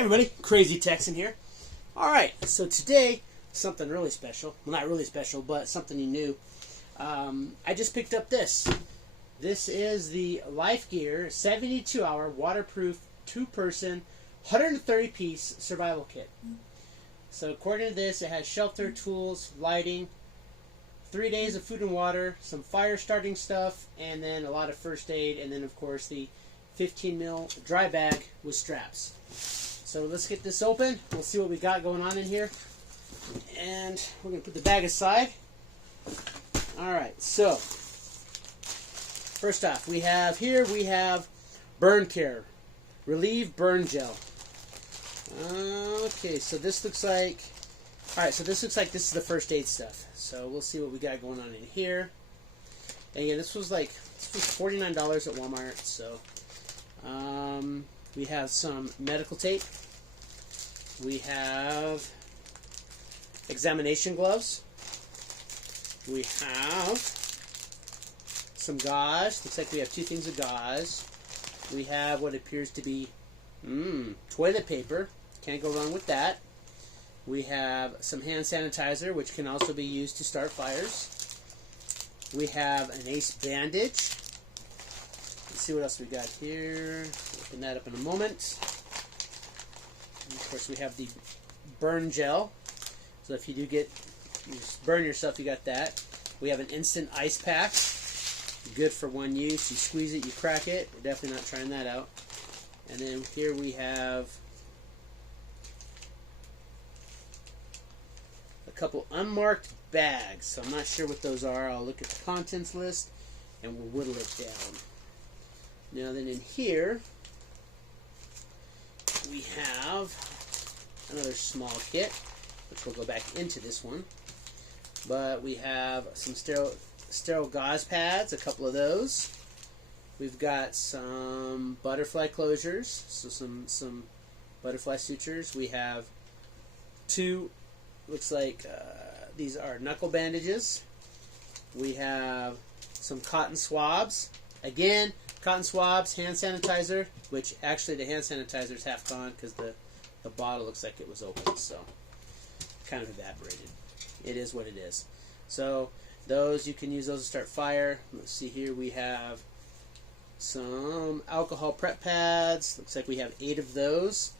Hey everybody, Crazy Texan here. Alright, so today, something really special. Well, not really special, but something new. I just picked up this. This is the Life Gear 72-hour waterproof 2-person 130-piece survival kit. So according to this, it has shelter, tools, lighting, 3 days of food and water, some fire starting stuff, and then a lot of first aid, and then of course the 15 mil dry bag with straps. So let's get this open. We'll see what we got going on in here. And we're going to put the bag aside. Alright, so first off, we have Burn Care Relieve Burn Gel. Okay, so this looks like this is the first aid stuff. So we'll see what we got going on in here. And again, this was $49 at Walmart. So we have some medical tape. We have examination gloves. We have some gauze. Looks like we have 2 things of gauze. We have what appears to be toilet paper. Can't go wrong with that. We have some hand sanitizer, which can also be used to start fires. We have an ace bandage. Let's see what else we got here. Open that up in a moment. And of course, we have the burn gel. So if you just burn yourself, you got that. We have an instant ice pack. Good for one use. You squeeze it, you crack it. We're definitely not trying that out. And then here we have a couple unmarked bags. So I'm not sure what those are. I'll look at the contents list and we'll whittle it down. Now then in here we have another small kit, which will go back into this one. But we have some sterile gauze pads, a couple of those. We've got some butterfly closures, so some butterfly sutures. We have 2, looks like these are knuckle bandages. We have some cotton swabs. Again, cotton swabs, hand sanitizer, which actually the hand sanitizer is half gone because the bottle looks like it was open, so kind of evaporated. It is what it is. So those, you can use those to start fire. Let's see here, we have some alcohol prep pads. Looks like we have 8 of those.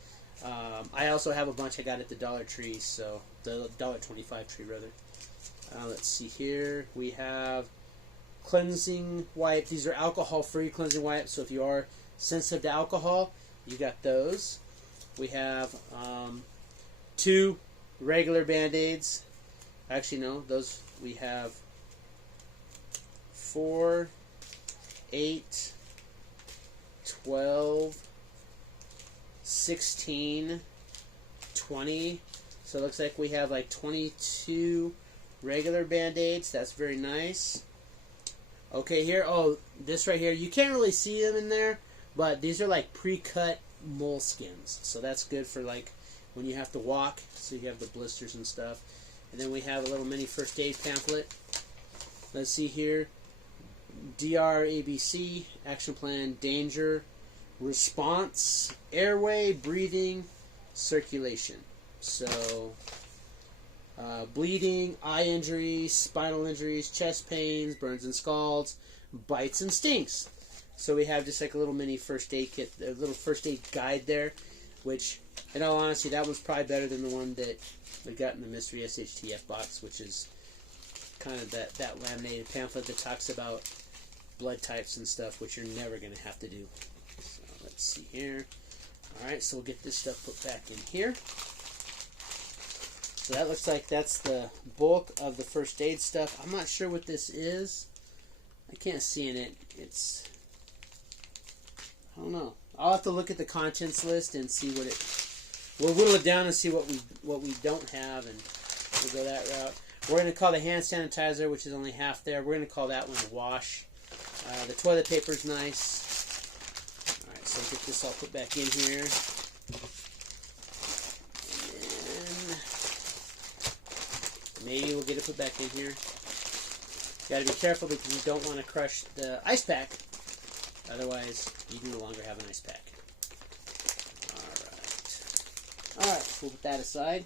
I also have a bunch I got at the Dollar Tree, so the $1.25 tree rather. Let's see here, we have cleansing wipe. These are alcohol-free cleansing wipes, so if you are sensitive to alcohol, you got those. We have 2 regular Band-Aids. Actually, no, those we have 4, 8, 12, 16, 20. So it looks like we have like 22 regular Band-Aids. That's very nice. Okay, here, this right here, you can't really see them in there, but these are like pre-cut moleskins. So that's good for like when you have to walk, so you have the blisters and stuff. And then we have a little mini first aid pamphlet. Let's see here. DRABC, action plan, danger, response, airway, breathing, circulation. So, bleeding, eye injuries, spinal injuries, chest pains, burns and scalds, bites and stings. So we have just like a little mini first aid kit, a little first aid guide there, which, in all honesty, that was probably better than the one that we got in the mystery SHTF box, which is kind of that laminated pamphlet that talks about blood types and stuff, which you're never going to have to do. So let's see here. Alright, so we'll get this stuff put back in here. So that looks like that's the bulk of the first aid stuff. I'm not sure what this is. I can't see in it. I don't know. I'll have to look at the contents list and see what it... We'll whittle it down and see what we don't have, and we'll go that route. We're going to call the hand sanitizer, which is only half there, we're going to call that one a wash. The toilet paper is nice. Alright, so get this all put back in here. And then maybe we'll get it put back in here. Got to be careful because you don't want to crush the ice pack. Otherwise, you no longer have an ice pack. Alright. we'll put that aside.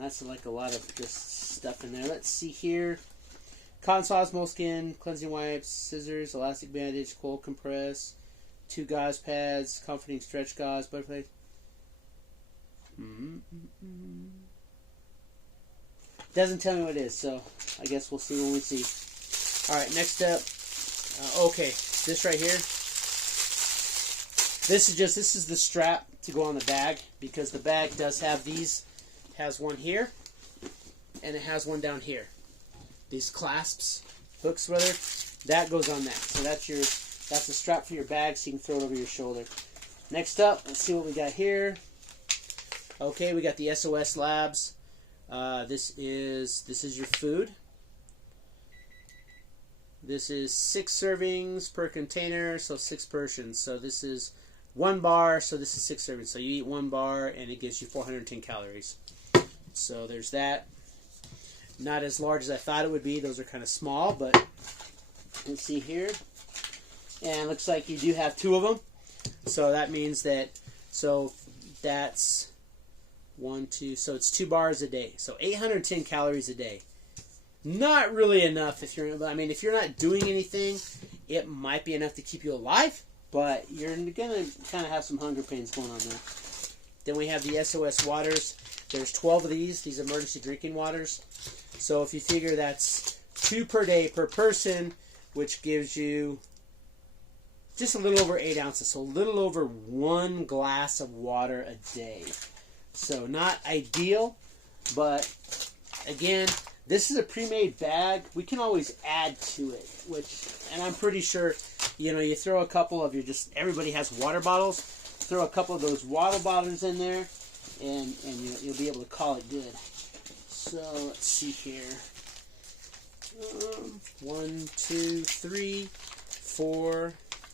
That's like a lot of this stuff in there. Let's see here. Cotton swabs, moleskin, cleansing wipes, scissors, elastic bandage, cold compress, 2 gauze pads, comforting stretch gauze, butterfly. Doesn't tell me what it is, so I guess we'll see when we see. Alright, next up. Okay, this right here. This is the strap to go on the bag, because the bag does have these. It has one here, and it has one down here. These clasps, hooks rather, that goes on that. So that's the strap for your bag, so you can throw it over your shoulder. Next up, let's see what we got here. Okay, we got the SOS Labs. This is your food. This is 6 servings per container, so 6 portions. So this is 1 bar, so this is 6 servings. So you eat 1 bar, and it gives you 410 calories. So there's that. Not as large as I thought it would be. Those are kind of small, but let's see here. And it looks like you do have 2 of them. So that means that, so that's 1, 2, so it's 2 bars a day. So 810 calories a day. Not really enough if you're, I mean, if you're not doing anything, it might be enough to keep you alive, but you're going to kind of have some hunger pains going on there. Then we have the SOS waters. There's 12 of these emergency drinking waters. So if you figure that's 2 per day per person, which gives you just a little over 8 ounces. So a little over 1 glass of water a day. So not ideal, but again, this is a pre-made bag. We can always add to it, and I'm pretty sure, you throw a couple of everybody has water bottles. Throw a couple of those water bottles in there, and you'll be able to call it good. So let's see here. 1, 2, 3, 4,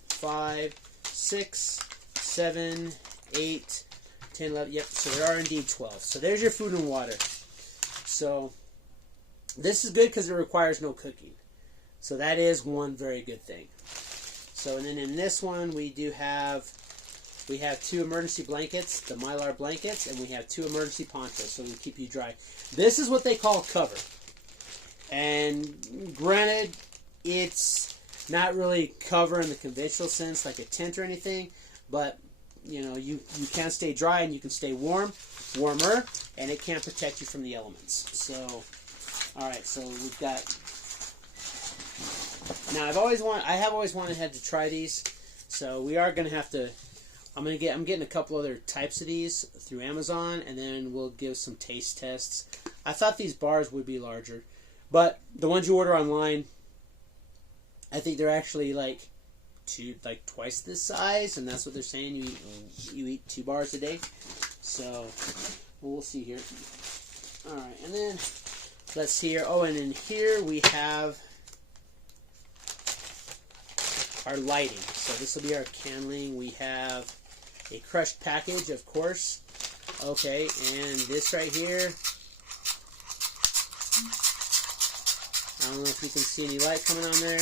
5, 6, 7, 8, 10, 11. Yep, so there are indeed 12. So there's your food and water. So this is good because it requires no cooking. So that is one very good thing. So, and then in this one we have 2 emergency blankets, the Mylar blankets, and we have 2 emergency ponchos, so we keep you dry. This is what they call cover. And granted, it's not really cover in the conventional sense, like a tent or anything, but you can stay dry and you can stay warmer, and it can protect you from the elements. So, all right, so we've got. Now I have always wanted to try these, so we are going to have to. I'm getting a couple other types of these through Amazon, and then we'll give some taste tests. I thought these bars would be larger, but the ones you order online, I think they're actually twice this size, and that's what they're saying. You eat 2 bars a day, so we'll see here. All right, and then let's see here. Oh, and in here we have our lighting. So this will be our candling. We have a crushed package, of course. Okay, and this right here. I don't know if you can see any light coming on there.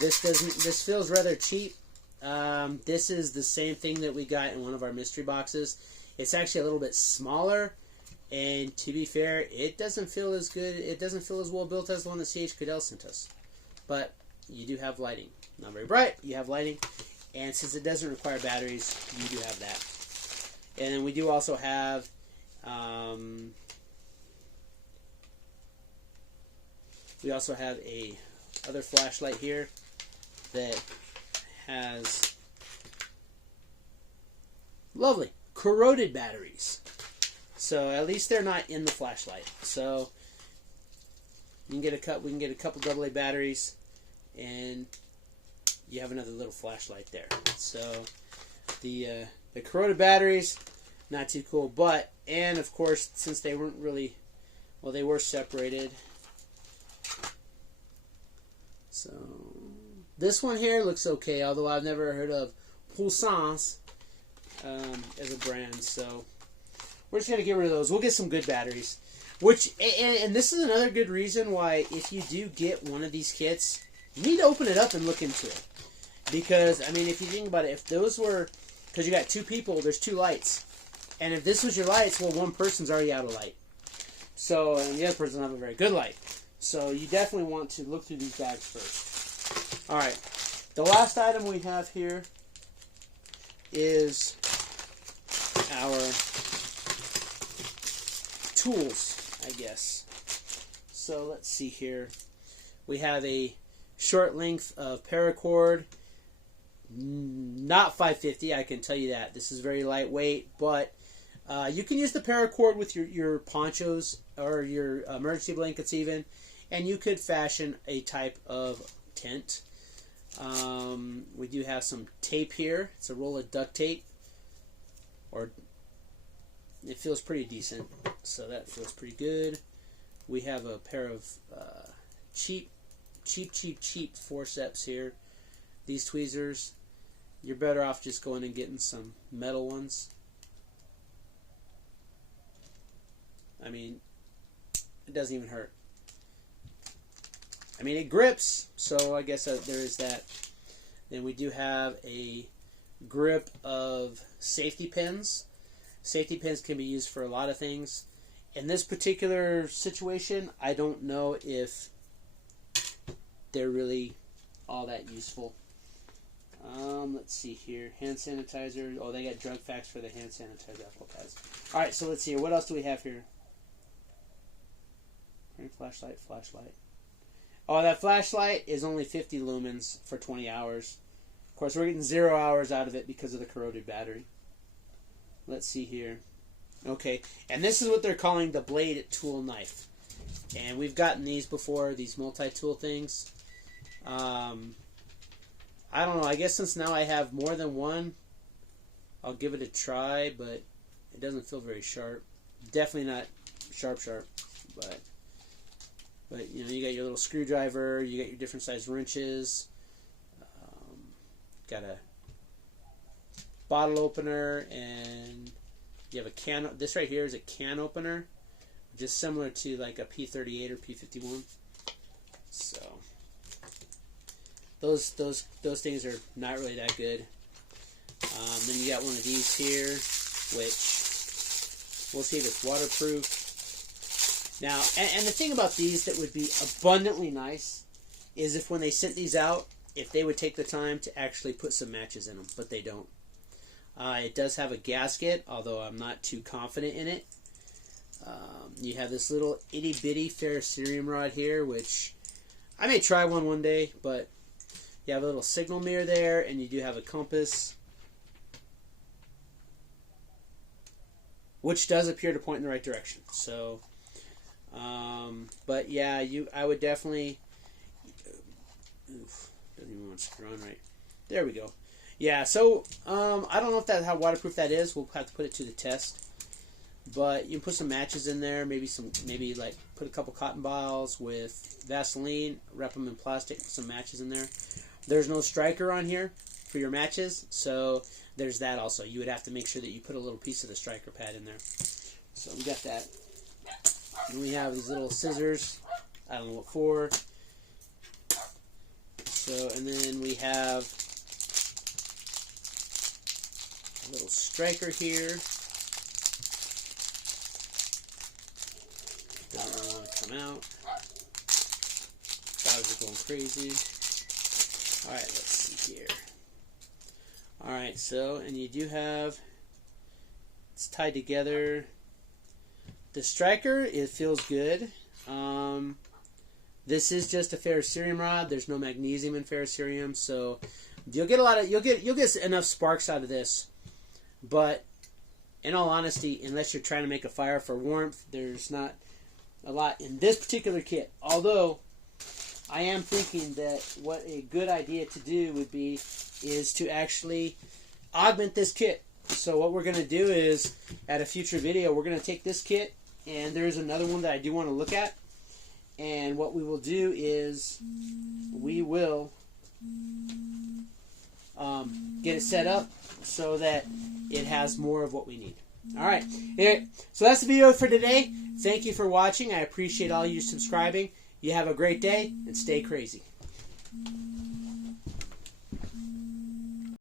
This feels rather cheap. This is the same thing that we got in one of our mystery boxes. It's actually a little bit smaller, and to be fair, it doesn't feel as good. It doesn't feel as well built as the one that CH Cadell sent us. But you do have lighting. Not very bright. You have lighting, and since it doesn't require batteries, you do have that. And then we do also have. We also have a other flashlight here that has lovely corroded batteries. So at least they're not in the flashlight. So you can get we can get a couple AA batteries, and you have another little flashlight there. So the corroded batteries, not too cool. But, and of course, since they weren't really, well, they were separated. So this one here looks okay, although I've never heard of Puissance as a brand. So we're just going to get rid of those. We'll get some good batteries. Which, and this is another good reason why if you do get one of these kits, you need to open it up and look into it. Because, I mean, if you think about it, if those were, because you got 2 people, there's 2 lights. And if this was your lights, well, one person's already out of light. So, and the other person doesn't have a very good light. So you definitely want to look through these bags first. Alright, the last item we have here is our tools, I guess. So let's see here. We have a short length of paracord. Not 550, I can tell you that. This is very lightweight, but you can use the paracord with your ponchos or your emergency blankets even, and you could fashion a type of tent. We do have some tape here. It's a roll of duct tape, or it feels pretty decent, so that feels pretty good. We have a pair of cheap forceps here. These tweezers, you're better off just going and getting some metal ones. I mean, it doesn't even hurt. I mean, it grips, so I guess there is that. Then we do have a grip of safety pins. Safety pins can be used for a lot of things. In this particular situation, I don't know if they're really all that useful. Let's see here. Hand sanitizer. Oh, they got drug facts for the hand sanitizer alcohol pads. Alright, so let's see here. What else do we have here? Flashlight. Oh, that flashlight is only 50 lumens for 20 hours. Of course, we're getting 0 hours out of it because of the corroded battery. Let's see here. Okay, and this is what they're calling the blade tool knife. And we've gotten these before, these multi-tool things. I don't know, I guess since now I have more than one, I'll give it a try, but it doesn't feel very sharp. Definitely not sharp, but you know, you got your little screwdriver, you got your different size wrenches, got a bottle opener, and you have a can. This right here is a can opener, just similar to like a P38 or P51. So those things are not really that good. Then you got one of these here, which we'll see if it's waterproof. Now, and the thing about these that would be abundantly nice is if when they sent these out, if they would take the time to actually put some matches in them, but they don't. It does have a gasket, although I'm not too confident in it. You have this little itty-bitty ferrocerium rod here, which I may try one day, but you have a little signal mirror there, and you do have a compass, which does appear to point in the right direction. So, but yeah, I would definitely. Doesn't even want to screw on right. There we go. Yeah, so I don't know if how waterproof that is. We'll have to put it to the test. But you can put some matches in there. Maybe like put a couple cotton balls with Vaseline, wrap them in plastic, put some matches in there. There's no striker on here for your matches, so there's that also. You would have to make sure that you put a little piece of the striker pad in there. So we got that. And we have these little scissors. I don't know what for. So, and then we have a little striker here. Doesn't really want to come out. Dogs are going crazy. Alright, let's see here. Alright, so, and you do have, it's tied together. The striker, it feels good. This is just a ferrocerium rod. There's no magnesium in ferrocerium, so you'll get you'll get enough sparks out of this. But in all honesty, unless you're trying to make a fire for warmth, there's not a lot in this particular kit. Although I am thinking that what a good idea to do would be is to actually augment this kit. So what we're going to do is, at a future video, we're going to take this kit, and there's another one that I do want to look at. And what we will do is we will get it set up so that it has more of what we need. Alright, so that's the video for today. Thank you for watching. I appreciate all you subscribing. You have a great day and stay crazy.